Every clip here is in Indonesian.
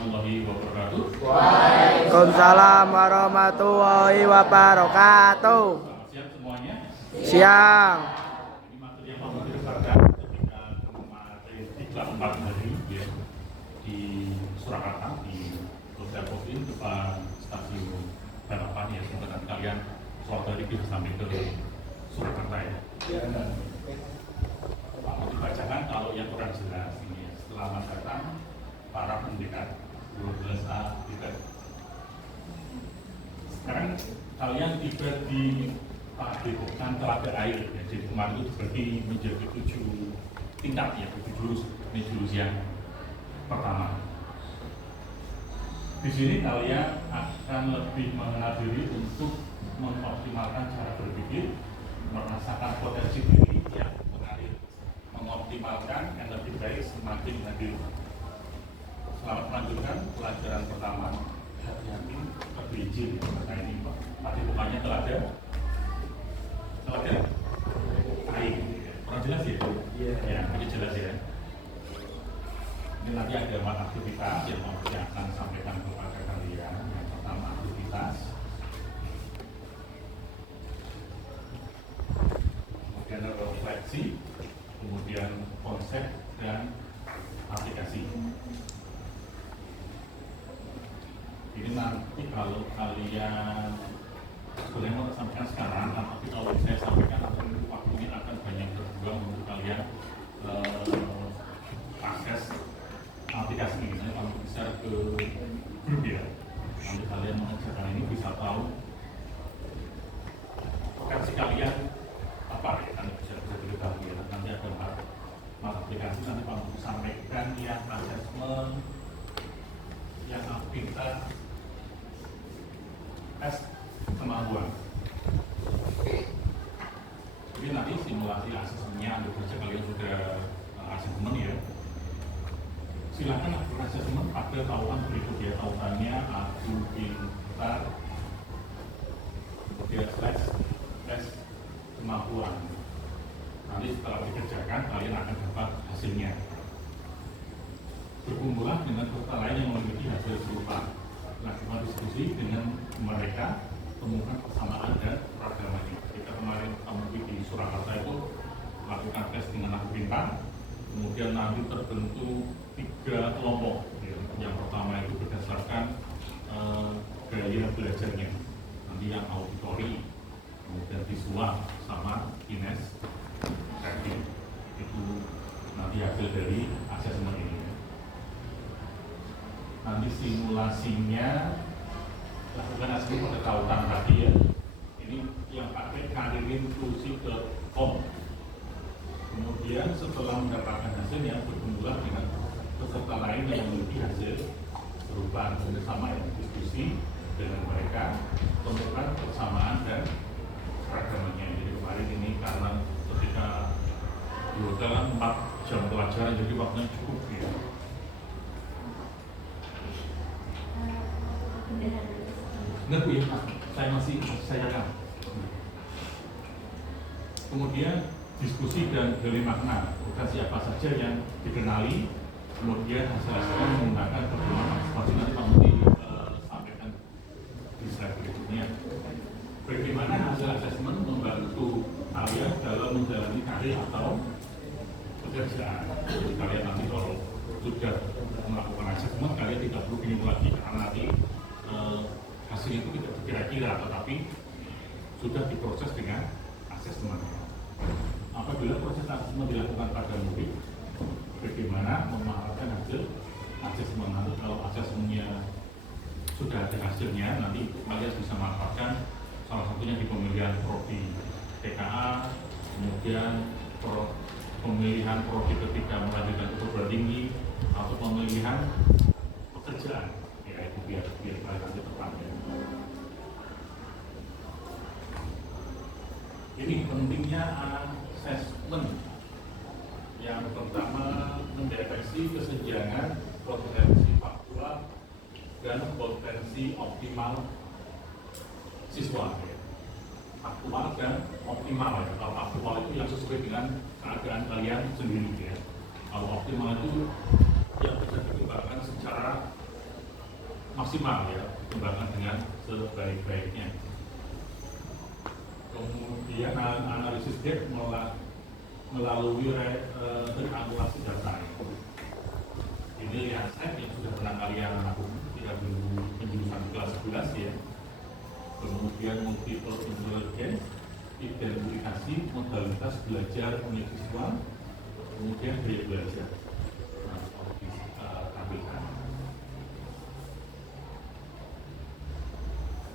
warahmatullahi wabarakatuh. Waalaikumsalam warahmatullahi wabarakatuh. Selamat siang semuanya. Siang. Ini materi yang mau didebatkan ketika kemarin 4 hari ya, di Surakarta di Hotel Coffin depan stasiun balapan ya. Semoga nanti kalian suatu hari bisa sampai ke Surakarta ya. Mau dibacakan kalau yang kurang jelas ini ya. Selamat datang para pendekat 12A kita. Sekarang kalian tiba di Padepokan Telaga Air ya. Jadi kemarin itu dibagi menjadi 7 tingkat ya, 7 jurus. Ini jurus yang pertama. Di sini kalian akan lebih mengenal diri untuk mengoptimalkan cara berpikir, merasakan potensi diri yang mengalir, mengoptimalkan yang lebih baik semakin hadir. Selamat melanjutkan pelajaran pertama. Hati-hati tergelincir. Nah ini padepokannya Telaga Air. Kurang jelas ya? Ya, ini jelas ya. Ini nanti ada 4 aktivitas yang saya akan sampaikan kepada kalian. Yang pertama aktivitas, kemudian refleksi, kemudian konsep dan aplikasi. Ini nanti kalau kalian sebenarnya mau sampaikan sekarang, tapi kalau saya sampaikan nanti waktu ini akan banyak terbuang untuk kalian akses aplikasi ini. Misalnya kalau bisa ke grup ya, nanti kalian mengerjakan ini bisa tahu potensi kalian apa ya, nanti bisa beritahu ya. Nanti ada 4 aplikasi nanti kalau sampaikan yang asesmen, yang aktivitas, tes kemampuan. Jadi nanti simulasi asesmennya, untuk saja kalian sudah asesmen ya. Silakan lakukan asesmen pada tautan berikut ya, tautannya aku pintar, kemudian tes kemampuan. Nanti setelah dikerjakan kalian akan dapat hasilnya. Berkumpullah dengan peserta lain yang memiliki hasil serupa. Lakukan diskusi dengan mereka, temukan persamaan dan keragamannya. Kita kemarin di Surakarta itu melakukan tes dengan aku pintar, kemudian nanti terbentuk 3 kelompok. Yang pertama itu berdasarkan gaya belajarnya, nanti yang auditori, kemudian visual, sama kinesthetik. Itu nanti hasil dari asesmen ini. Nanti simulasinya lakukan asesmen pada tautan tadi ya. Ini yang pakai karierinklusif.com. Kemudian setelah mendapatkan hasilnya berkumpullah dengan peserta lain yang memiliki hasil serupa bersama yang diskusi dengan mereka, temukan persamaan dan keragamannya. Jadi kemarin ini karena ketika di hotel 4 jam pelajaran, jadi waktunya cukup ya. Enggak Bu ya, saya masih kan. Kemudian diskusi dan gali makna, bukan siapa saja yang dikenali. Kemudian hasil-hasilnya menggunakan perkembangan seperti nanti Pak Menteri sampaikan di slide berikutnya. Bagaimana hasil asesmen membantu kalian dalam menjalani karir atau pekerjaan. Jadi kalian nanti kalau sudah melakukan asesmen, kalian tidak perlu bingung lagi karena nanti hasil itu tidak dikira-kira, tetapi sudah diproses dengan asesmen. Apabila proses asesmen dilakukan pada murid, bagaimana memanfaatkan hasil asesmen. Nanti kalau asesmennya sudah ada hasilnya, nanti kalian bisa manfaatkan salah satunya di pemilihan prodi TKA, kemudian pemilihan prodi ketika melanjutkan ke perguruan tinggi, atau pemilihan pekerjaan. Ya itu biar kalian nanti tepat ya. Ini pentingnya asesmen. Yang pertama, mendeteksi kesenjangan potensi faktual dan potensi optimal siswa. Faktual dan optimal ya. Kalau faktual itu yang sesuai dengan keadaan kalian sendiri ya. Kalau optimal itu yang bisa dikembangkan secara maksimal ya, kembangkan dengan sebaik-baiknya. Kemudian analisis gap melalui rekalkulasi data. Ini lihat set yang sudah pernah kalian lakukan ketika penjurusan kelas 11 ya. Kemudian multiple intelligence, identifikasi modalitas belajar siswa, kemudian gaya belajar. Nah, tampilkan.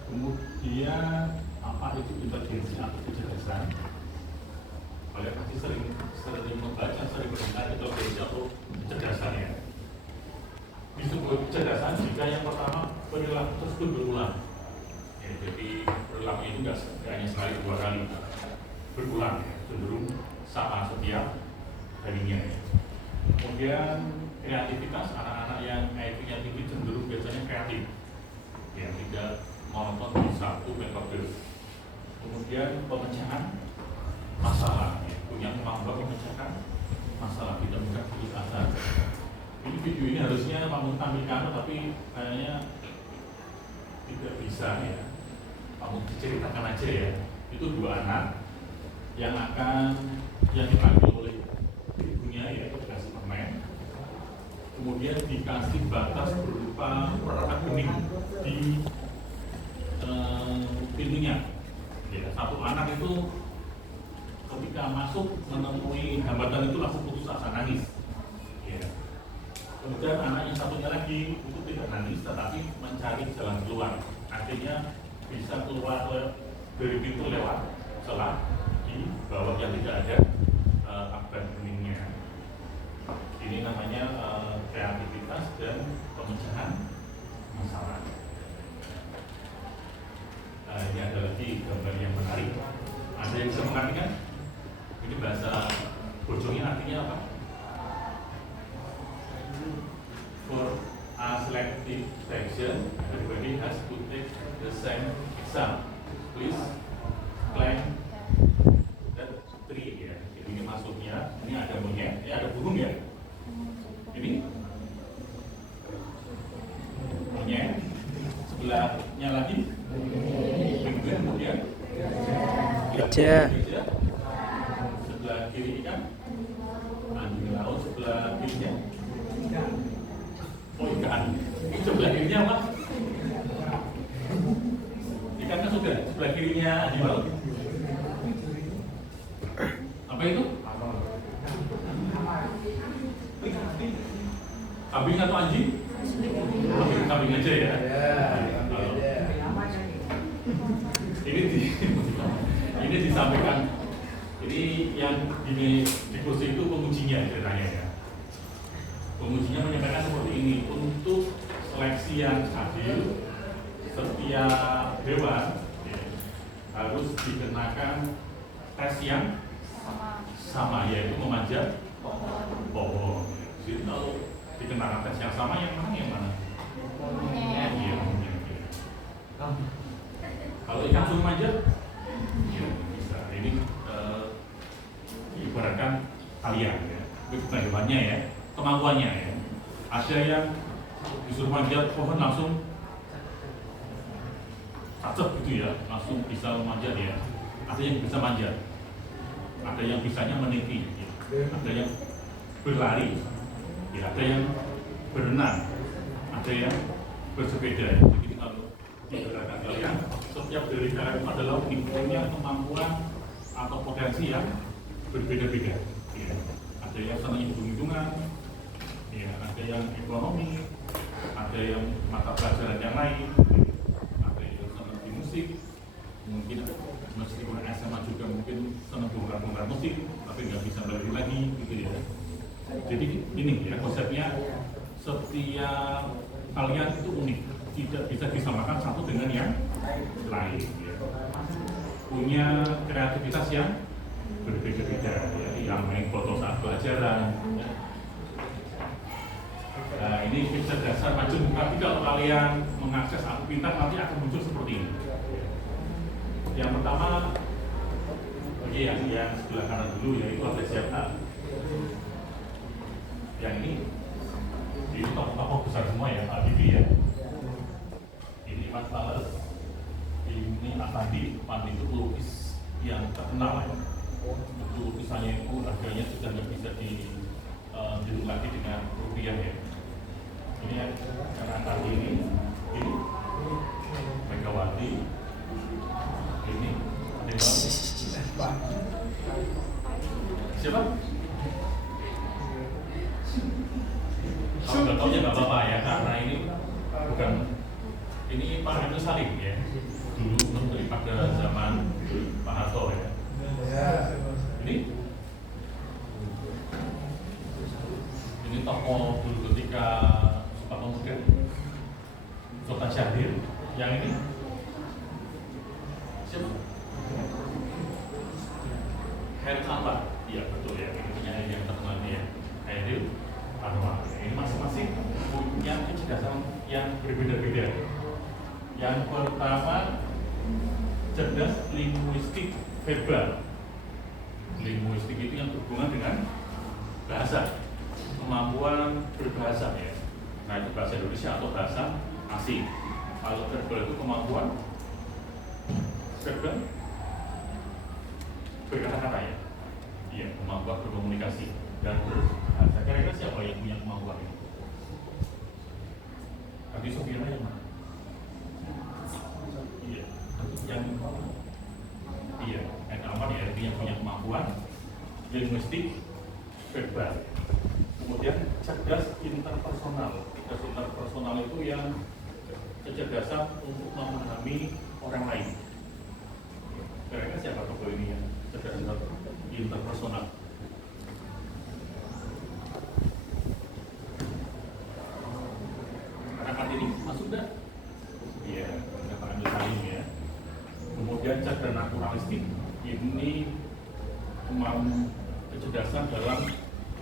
Kemudian apa itu intelijensi atau kecerdasan? Kalian pasti sering membaca, sering mendengar intelijensi atau kecerdasan ya. Disebut kecerdasan jika yang pertama perilaku tersebut berulang. Ya, jadi perilaku itu nggak hanya sekali dua kali, berulang ya, cenderung sama setiap harinya. Ya. Kemudian kreativitas, anak-anak yang IQ-nya tinggi cenderung biasanya kreatif, ya tidak monoton di satu metode. Kemudian pemecahan masalah, ya, punya kemampuan memecahkan masalah, tidak mudah putus asa. Ini video ini harusnya kamu tampilkan, tapi kayaknya tidak bisa ya. Kamu diceritakan aja ya. Itu dua anak yang dipanggil oleh ibunya yaitu dikasih permen, kemudian dikasih batas berupa perangkat bening di pintunya. Ya, satu anak itu ketika masuk menemui hambatan itu langsung putus asa, nangis. Ya. Kemudian anak yang satunya lagi itu tidak nangis tetapi mencari jalan keluar. Akhirnya bisa keluar dari pintu lewat celah di bawah yang tidak ada akbar beningnya. Ini namanya kreativitas dan pemecahan masalah. Ini ada lagi gambar yang menarik. Ada yang bisa mengartikan? Ini bahasa bojongnya artinya apa? For a selective section, everybody has to take the same exam. Please plan that tree ya. Jadi ini masuknya, ini ada monyet, ini ada burung ya. Ini monyet, sebelahnya lagi penguin, kemudian Gajah. sebelah kiri ikan, anjing laut, sebelah kirinya ikan. Sebelah kirinya apa? Ikan kan sudah, sebelah kirinya anjing laut. Apa itu? Kambing atau anjing? Kambing aja ya. Ini disampaikan. Ini yang di kursi itu pengujinya ceritanya ya. Pengujinya menyampaikan seperti ini, untuk seleksi yang adil setiap hewan ya, harus dikenakan tes yang sama yaitu memanjat pohon. Jadi kalau dikenakan tes yang sama yang mana? Iya. Kalau ikan suruh manjat, ya bisa. Ini ibaratkan kalian ya, itu bukan hewannya ya, kemampuannya ya. Ada yang disuruh manjat pohon langsung cacep gitu ya, langsung bisa memanjat ya. Ada yang bisa manjat, ada yang bisanya meniti, ya. Ada yang berlari, ya. Ada yang berenang, ada yang bersepeda. Jadi kalau digerakkan kalian, setiap dari kalian itu adalah punya kemampuan atau potensi yang berbeda-beda. Ya. Ada yang senang hitung-hitungan, ya. Ada yang ekonomi, ada yang mata pelajaran yang lain, ada yang senang di musik, mungkin meskipun SMA juga mungkin senang bongkar-bongkar musik, tapi nggak bisa balik lagi, gitu ya. Jadi ini ya konsepnya, setiap kalian itu unik, tidak bisa disamakan satu dengan yang lain. Ya. Punya kreativitas yang berbeda-beda, ya. Yang main foto saat pelajaran. Ya. Nah, ini kecerdasan macam tapi kalau kalian mengakses Aku Pintar nanti akan muncul seperti ini. Yang pertama, yang sebelah kanan dulu yaitu ada siapa? Yang ini tokoh besar semua ya, Pak Bibi ya. Mas Males, ini Afandi. Afandi itu pelukis yang terkenal ya. Itu lukisannya itu harganya sudah nggak bisa dihitung lagi dengan rupiah ya. Ini ya, karena tadi ini Megawati, ini ada yang baru. Siapa? Kalau nggak tahu ya nggak apa-apa ya, karena ini bukan ini Pak Emil Salim ya, dulu menteri pada zaman Pak Harto ya. Ini tokoh dulu ketika Sumpah Pemuda, Sultan Syahrir. Yang ini siapa? Hairil Anwar. Iya betul ya, ini penyanyi yang terkenal ya, Hairil Anwar. Ini masing-masing punya kecerdasan yang berbeda-beda. Yang pertama, cerdas linguistik verbal. Linguistik itu yang berhubungan dengan bahasa, kemampuan berbahasa ya. Nah itu bahasa Indonesia atau bahasa asing. Kalau verbal itu kemampuan verbal berkata-kata ya. Iya, kemampuan berkomunikasi dan berbahasa. Kira-kira siapa yang punya kemampuan ini? Tapi Sofiana yang mana? Iya, yang iya, Aman ya, yang punya kemampuan linguistik verbal. Kemudian cerdas interpersonal. Cerdas interpersonal itu yang kecerdasan untuk memahami orang lain. Kira-kira siapa tokoh ini yang cerdas interpersonal? Anak ini masuk dah? Iya, Pak Emil Salim ya. Kemudian cerdas naturalistik. Ini kecerdasan dalam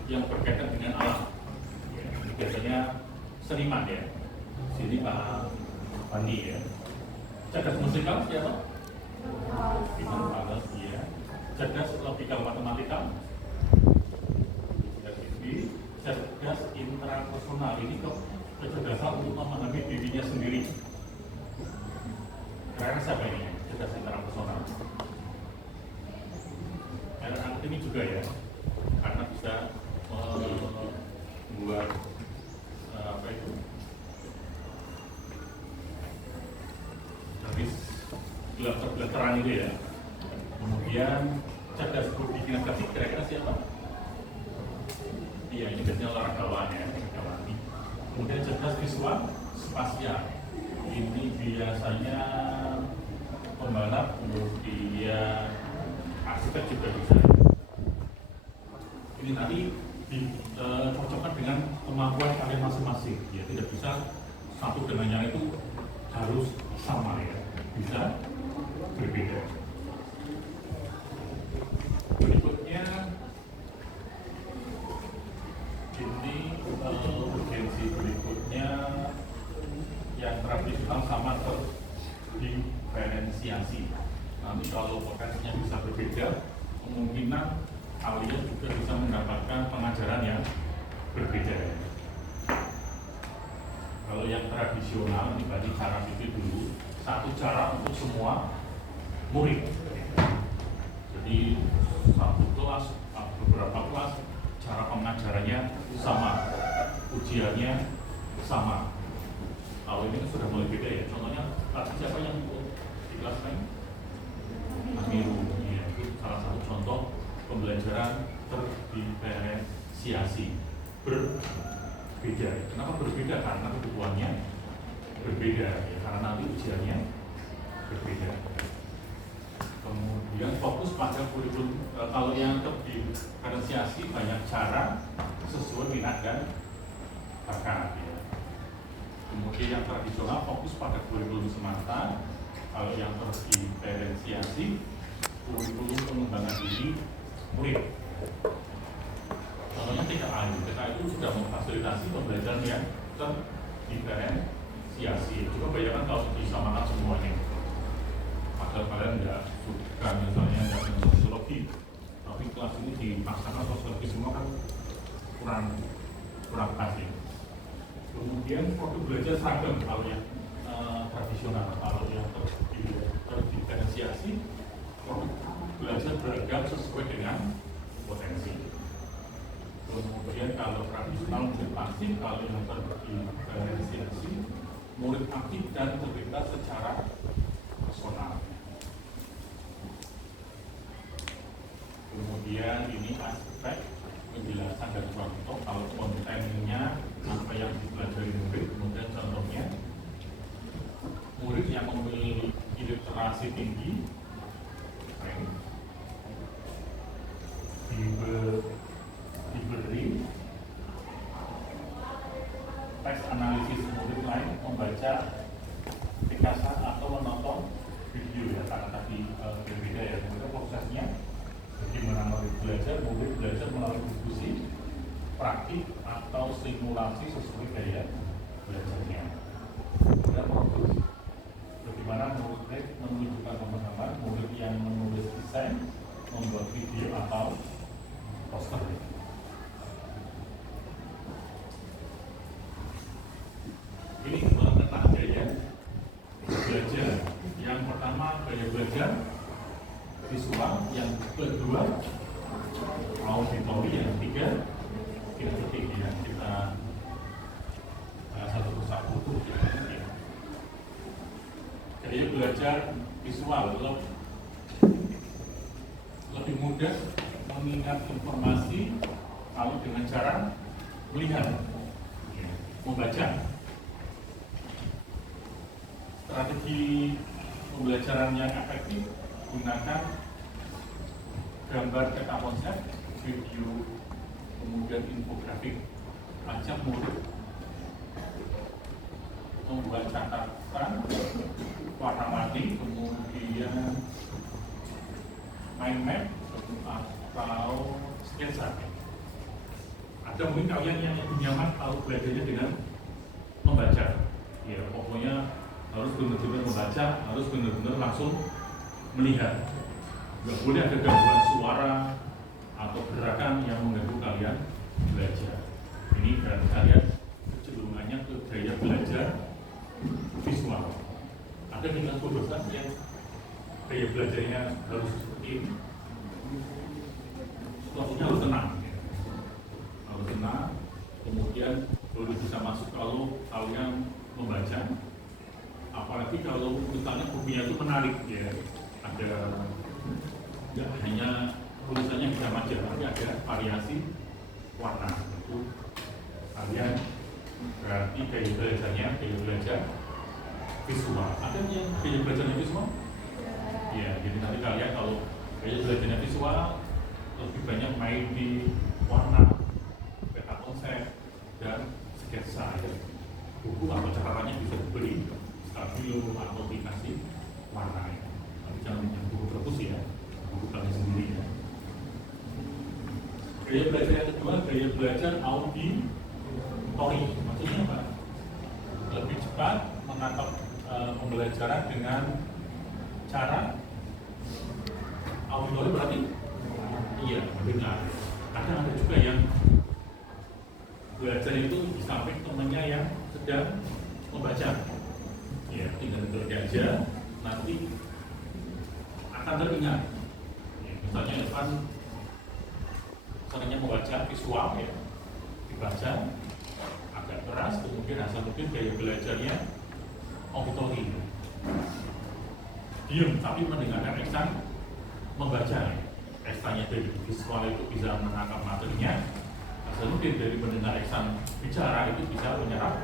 yang berkaitan dengan alam. Ya, ini biasanya seniman ya. Sini Pak Pandi ya. Cerdas musikal siapa? Iman Fales ya. Cerdas logikal matematikal. Cerdas intrapersonal ini kok kecerdasan untuk memahami dirinya sendiri. Karena siapa ini? Cerdas intrapersonal. Anak ini juga ya, karena bisa membuat apa itu garis gelas terang itu ya. Kemudian cerdas berpikir kreatif, kira-kira siapa? Iya, ini biasanya olahragawan ya, olahragawan. Kemudian cerdas visual spasial, ini biasanya pembalap, kemudian arsitek juga bisa. Ini tadi dicocokkan dengan kemampuan kalian masing-masing. Ya, tidak bisa satu dengan yang itu harus sama ya, bisa berbeda. Berikutnya ini urgensi berikutnya yang tradisional sama terdiferensiasi. Nanti kalau potensinya bisa berbeda, kemungkinan kalian juga bisa mendapatkan pengajaran yang berbeda. Kalau yang tradisional, ini berarti cara pikir dulu, satu cara untuk semua murid. Jadi satu kelas, beberapa kelas, cara pengajarannya sama, ujiannya sama. Kalau ini sudah mulai beda ya. Contohnya, siapa yang di kelas lain? Amiru, ya, itu salah satu contoh pembelajaran terdiferensiasi. Berbeda. Kenapa berbeda? Karena kebutuhannya berbeda, ya, karena nanti ujiannya berbeda. Kemudian fokus pada kurikulum. Kalau yang terdiferensiasi banyak cara sesuai minat dan bakat. Ya. Kemudian yang tradisional fokus pada kurikulum semata. Kalau yang terdiferensiasi kurikulum pengembangan diri murid. Contohnya TKA itu sudah memfasilitasi pembelajaran yang terdiferensiasi. Coba bayangkan kalau disamakan semuanya. Padahal kalian nggak suka misalnya nggak sosiologi, tapi kelas ini dipaksakan sosiologi semua kan kurang pas ya. Kemudian waktu belajar seragam kalau yang tradisional. Kalau yang terdiferensiasi, belajar beragam sesuai dengan potensi. Kemudian kalau tradisional murid pasif, kalau yang terdiferensiasi murid aktif dan terlibat secara personal. Kemudian ini aspek penjelasan dan contoh. Kalau kontennya apa yang dipelajari murid, kemudian contohnya murid yang memiliki literasi tinggi diberi teks analisis murid lain membaca pikasan atau menonton video ya, karena tadi berbeda ya. Kemudian prosesnya bagaimana murid belajar melalui diskusi, praktik atau simulasi sesuai gaya belajarnya. Kemudian proses bagaimana murid menunjukkan pemahaman, murid yang menulis desain, membuat video atau poster. Ini mengenai gaya belajar. Yang pertama gaya belajar visual, yang kedua auditori, yang ketiga kinetik yang kita satu persatu tuh. Gaya belajar visual lebih mudah mengingat informasi kalau dengan cara melihat, membaca. Strategi pembelajaran yang efektif gunakan gambar peta konsep, video, kemudian infografik. Ajak murid membuat catatan warna-warni, kemudian mind map atau sketsa. Ada mungkin kalian yang lebih nyaman kalau belajarnya dengan membaca. Ya, pokoknya harus benar-benar membaca, harus benar-benar langsung melihat. Nggak boleh ada gangguan suara atau gerakan yang mengganggu kalian belajar. Ini berarti kalian kecenderungannya ke gaya belajar visual. Ada dengan beberapa yang gaya belajarnya harus seperti ini. Waktunya harus tenang, harus tenang. Kemudian baru bisa masuk kalau kalian membaca. Apalagi kalau misalnya bukunya itu menarik ya, ada nggak hanya tulisannya bisa aja, tapi ada variasi warna. Itu kalian berarti gaya belajarnya gaya belajar visual. Ada yang gaya belajarnya visual? Ya, jadi nanti kalian kalau gaya belajarnya visual lebih banyak main di warna, peta konsep, dan sketsa ya. Buku atau catatannya bisa dibeli stabilo atau aplikasi warna ya. Tapi jangan yang buku perpus ya, buku kalian sendiri ya. Gaya belajar yang kedua, gaya belajar auditori. Maksudnya apa? Lebih cepat menangkap pembelajaran dengan cara auditori, berarti iya, mendengar. Kadang ada juga yang belajar itu di samping temannya yang sedang membaca. Ya, tinggal duduk aja, nanti akan teringat. Ya, misalnya Evan seringnya membaca visual ya, dibaca agak keras, kemudian asal mungkin gaya belajarnya auditori. Diam, tapi mendengarkan Eksan membaca. Eksannya dari visual itu bisa menangkap materinya, asal mungkin dari mendengar Eksan bicara itu bisa menyerap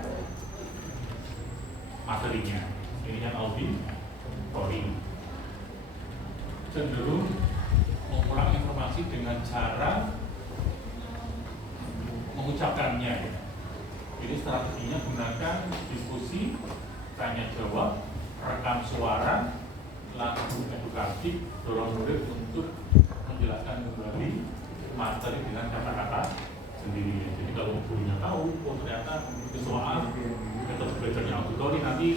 materinya. Ini yang auditori. Cenderung mengulang informasi dengan cara mengucapkannya. Jadi strateginya gunakan diskusi, tanya jawab, rekam suara, langsung edukatif, dorong murid untuk menjelaskan kembali materi dengan kata-kata sendiri. Jadi kalau gurunya tahu, oh ternyata itu soal metode belajarnya auditori, nanti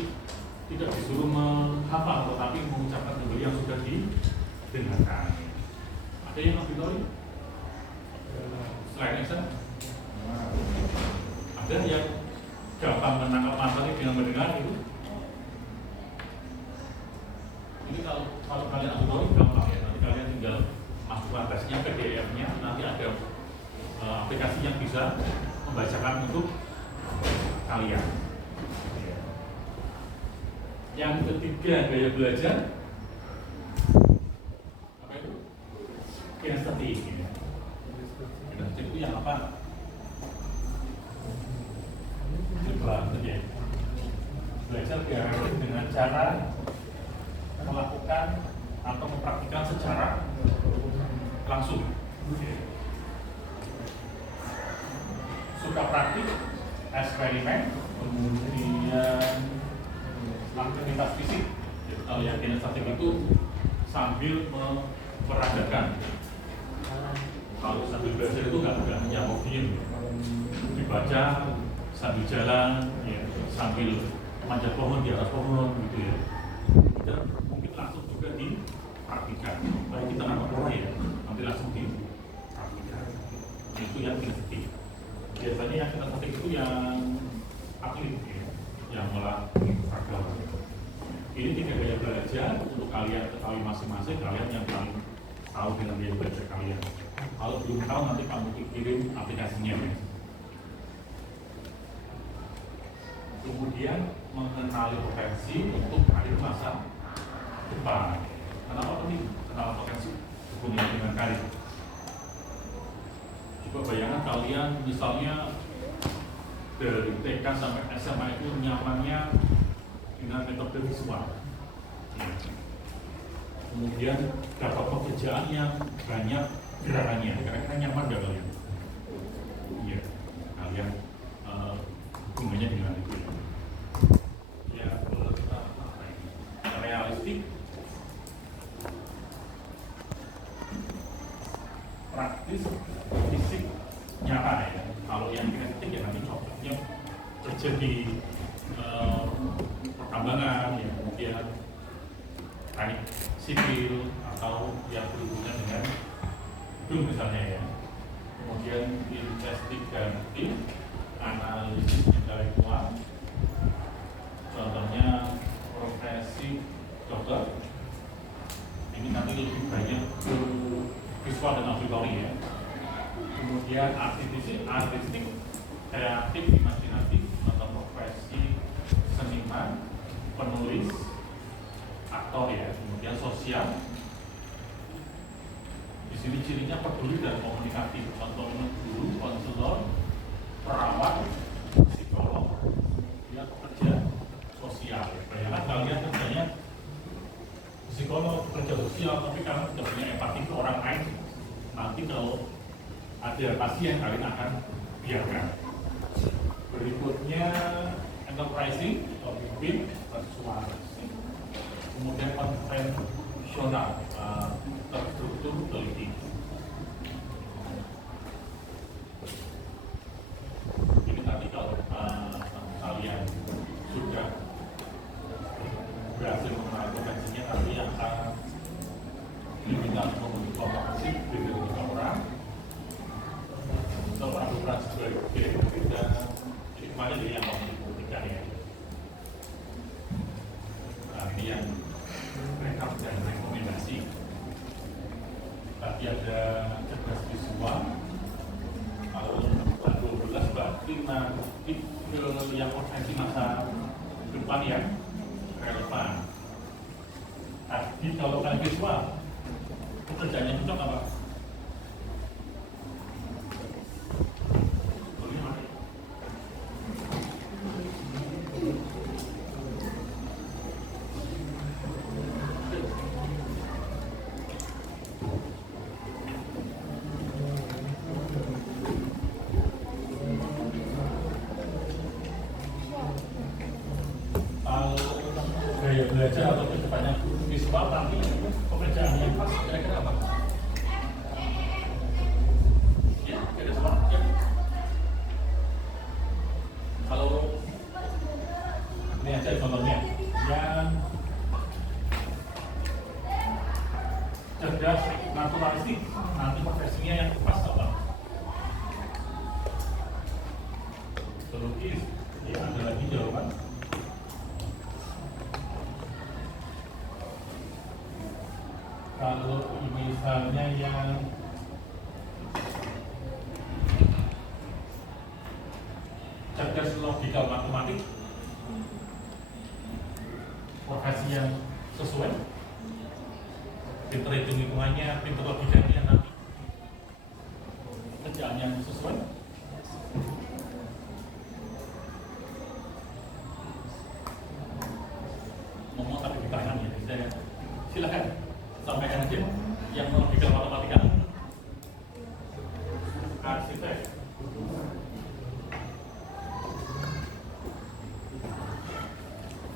tidak disuruh menghafal, tetapi mengucapkan kembali yang sudah didengarkan. Ada yang auditori? Selain Eksan? Ada yang gampang menangkap materi dengan mendengar itu? Ini kalau kalian upload gampang ya, nanti kalian tinggal masukkan tesnya ke PDF-nya, nanti ada aplikasi yang bisa membacakan untuk kalian. Yang ketiga, gaya belajar apa itu? Kinestetik. Kinestetik itu yang apa? Coba ya. Belajar dengan cara melakukan atau mempraktikkan secara langsung. Suka praktik, eksperimen, kemudian aktivitas fisik. Jadi, kalau yang kinestetik itu sambil memperagakan. Kalau sambil belajar itu nggak hanya diem, dibaca sambil jalan, ya, sambil manjat pohon di atas pohon gitu ya. Dan mungkin langsung juga dipraktikkan. Baik kita nggak perlu ya, nanti langsung dipraktikkan. Itu yang kinestetik. Biasanya yang kinestetik itu yang atlet ya, yang olahraga. Ini 3 gaya belajar untuk kalian ketahui masing-masing, kalian yang paling tahu dengan gaya belajar kalian. Kalau belum tahu nanti kamu kirim aplikasinya ya. Kemudian mengenali potensi untuk karir masa depan. Kenapa penting? Kenapa potensi hubungan dengan karir? Coba bayangkan kalian misalnya dari TK sampai SMA itu nyamannya dengan metode visual. Kemudian dapat pekerjaan yang banyak gerakannya, kira-kira nyaman gak kalian? Iya, kalian hubungannya dengan itu ya. Ya, realistik, praktis, fisik, nyata ya. Kalau yang kinestetik ya nanti cocoknya kerja di pertambangan ya, kemudian teknik sipil atau yang berhubungan dengan itu misalnya ya. Kemudian investigatif, analisis intelektual, contohnya profesi dokter. Ini nanti lebih banyak ke visual dan auditori ya. Kemudian artistik, kreatif, imajinatif, atau profesi seniman, penulis, aktor ya. Kemudian sosial. Di sini cirinya peduli dan komunikatif. Contohnya guru, konselor, perawat, psikolog, dia pekerja sosial. Bayangkan kalian kerjanya psikolog, pekerja sosial, tapi kamu tidak punya empati ke orang lain. Nanti kalau ada pasien kalian akan biarkan. Berikutnya enterprising, pemimpin, persuasi. Kemudian konvensional, terstruktur, teliti. Ini tadi kalau kalian sudah berhasil mengenal potensinya, nanti akan diminta membentuk kelompok kecil dengan 3 orang. Untuk orang berperan sebagai beda-beda. Jadi kemarin dari yang mau dibuktikan ya. Nah, ini yang rekap dan rekomendasi. Tadi ada cerdas visual. Kalau 12 berarti nanti ke yang potensi masa depan yang relevan. Tadi kalau kan visual, pekerjaannya cocok apa? Gaya belajar atau kedepannya visual, tapi pekerjaan yang pas kira-kira apa? Ya, ada semua. Ya. Kalau ini aja contohnya, yang cerdas naturalistik, nanti profesinya yang pas apa? Sosiologis, ya ada lagi jawaban. halnya yang cerdas logikal matematik, profesi yang sesuai, pinter hitung-hitungannya, pinter logikanya, nanti kerjaan yang sesuai. Ngomong tapi di tangan ya, saya silakan sampaikan aja yang logikal matematika. Arsitek,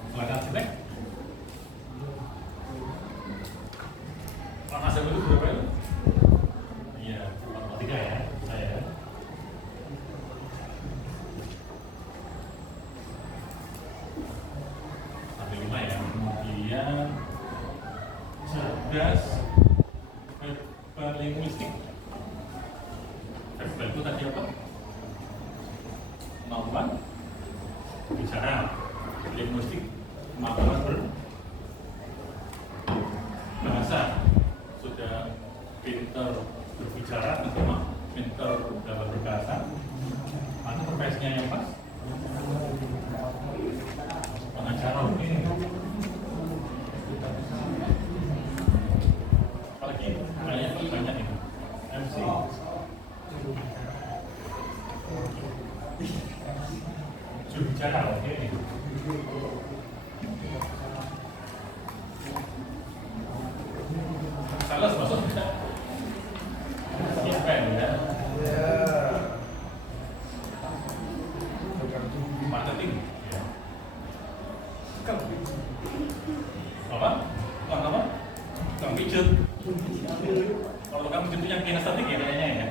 silakan arsitek. Pak Nasir itu berapa itu? Iya, matematika ya, saya. Sampai 5 ya. Kemudian cerdas berlinguistik. Verbal itu tadi apa? Kemampuan bicara. Linguistik, kemampuan berbahasa. Sudah pinter berbicara atau pinter dalam berbahasa. Mana profesinya yang pas? Pengacara. Apalagi banyak nih. MC. Juru bicara, oke. Salah masuk tidak? Event ya. Marketing. Ya. Apa? Tukang apa? Tukang pijat. Kalau tukang pijat itu yang kinestetik ya kayaknya ya.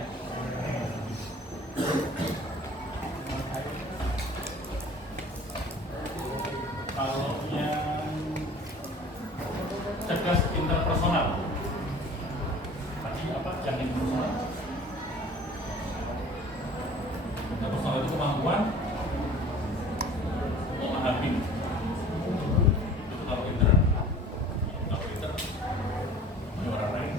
Kalau yang cerdas interpersonal, tadi apa yang interpersonal? Interpersonal itu kemampuan memahami. Itu kalau pinter. Kalau pinter, ini orang lain.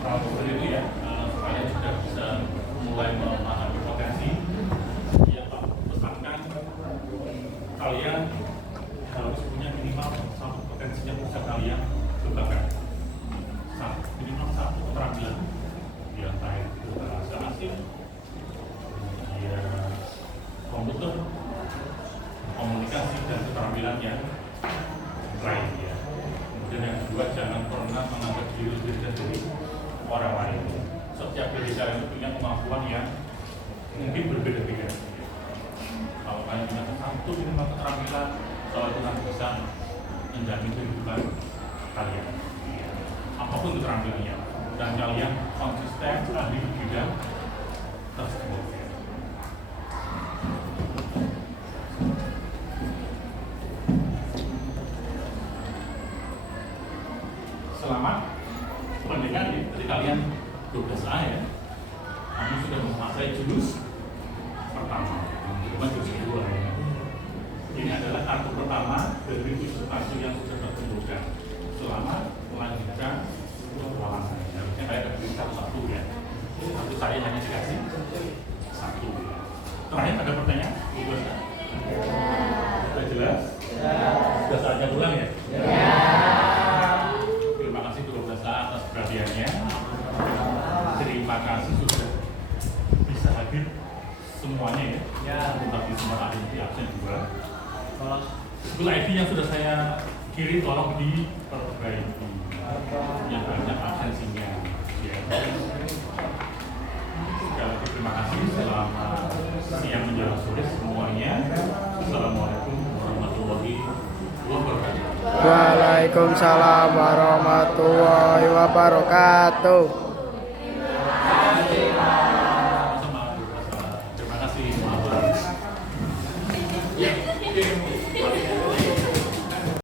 Kalau seperti itu ya, kalian sudah bisa mulai memahami potensi yang Pak pesankan. Kalian harus punya minimal satu potensi yang bisa kalian kembangkan. Minimal satu keterampilan. Ya, entah itu bahasa asing, ya komputer, komunikasi dan keterampilan yang lain ya. Kemudian yang kedua, jangan pernah menganggap diri dari orang lain. Setiap diri kalian itu punya kemampuan yang mungkin berbeda-beda. Kalau kalian punya satu minimal keterampilan, kalau itu nanti bisa menjamin kehidupan kalian. Apapun keterampilannya, dan kalian konsisten ahli di bidang tersebut. Selamat pendengar ya, dari kalian 12A ya, kami sudah menguasai jurus pertama, bukan jurus kedua ya. Ini adalah kartu pertama dari presentasi yang sudah terkumpulkan. Selamat melanjutkan petualangan saya. Harusnya saya dapat satu ya. Satu saya hanya dikasih satu. Terakhir ada pertanyaan? Sudah jelas? Sudah saatnya pulang ya? Terima kasih 12A atas perhatiannya. Terima kasih sudah bisa hadir semuanya ya. Tetapi semua ada di absen juga. School ID yang sudah saya kirim tolong diperbaiki. Yang banyak absensinya. Ya. Sekali lagi terima kasih. Selamat siang menjelang sore semuanya. Assalamualaikum warahmatullahi wabarakatuh. Waalaikumsalam warahmatullahi wabarakatuh.